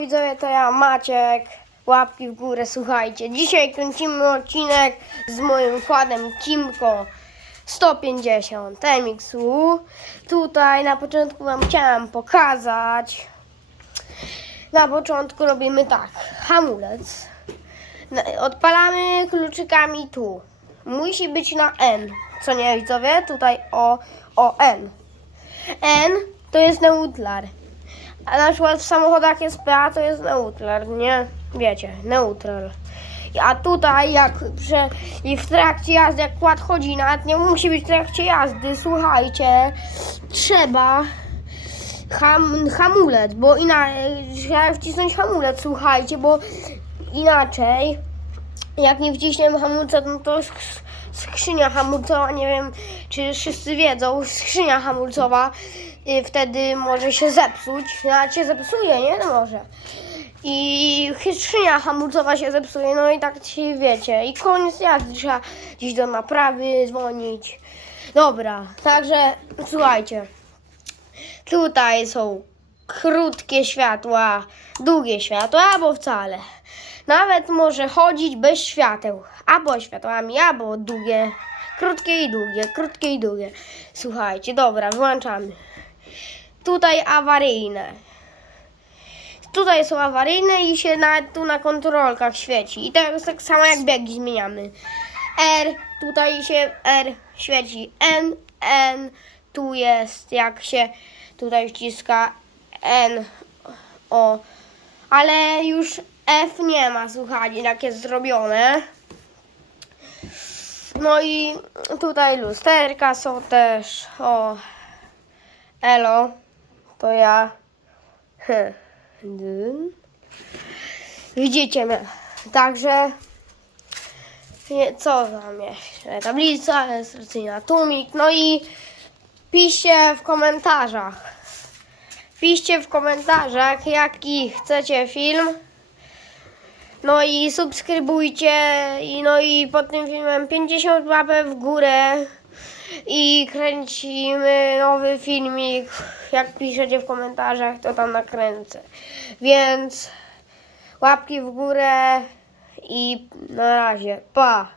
Widzowie, to ja Maciek. Łapki w górę, słuchajcie. Dzisiaj kręcimy odcinek z moim kładem Kimko 150 MXU. Tutaj na początku Wam chciałam pokazać. Na początku robimy tak. Hamulec. Odpalamy kluczykami tu. Musi być na N. Co nie widzowie? Tutaj o, o N. N to jest neutral. A na przykład w samochodach SPA to jest neutral, nie? Wiecie, neutral. A tutaj jak prze, i w trakcie jazdy, jak kład chodzi, nawet nie musi być w trakcie jazdy, słuchajcie, trzeba ham, hamulec, bo inaczej, trzeba wcisnąć hamulec, słuchajcie, bo inaczej, jak nie wciśniemy hamulca, no to skrzynia hamulcowa, nie wiem, czy wszyscy wiedzą, skrzynia hamulcowa y, wtedy może się zepsuć, nawet się zepsuje, nie? No może. I skrzynia hamulcowa się zepsuje, no i tak się wiecie. I koniec jazdy, trzeba gdzieś do naprawy dzwonić. Dobra, także słuchajcie. Tutaj są krótkie światła, długie światła, albo wcale. Nawet może chodzić bez świateł. Albo światłami, albo długie. Krótkie i długie, krótkie i długie. Słuchajcie, dobra, włączamy. Tutaj awaryjne. Tutaj są awaryjne i się nawet tu na kontrolkach świeci. I to jest tak samo jak biegi zmieniamy. R, tutaj się R świeci. N, N, tu jest jak się tutaj wciska N, O. Ale już F nie ma, słuchajcie, tak jest zrobione. No i tutaj lusterka są też. O, elo, to ja. Widzicie mnie. Także nie, co tam jeszcze? Tablica, rejestracyjna, tłumik. No i piszcie w komentarzach. Piszcie w komentarzach, jaki chcecie film. No i subskrybujcie i no i pod tym filmem 50 łapek w górę i kręcimy nowy filmik. Jak piszecie w komentarzach, to tam nakręcę. Więc łapki w górę i na razie. Pa!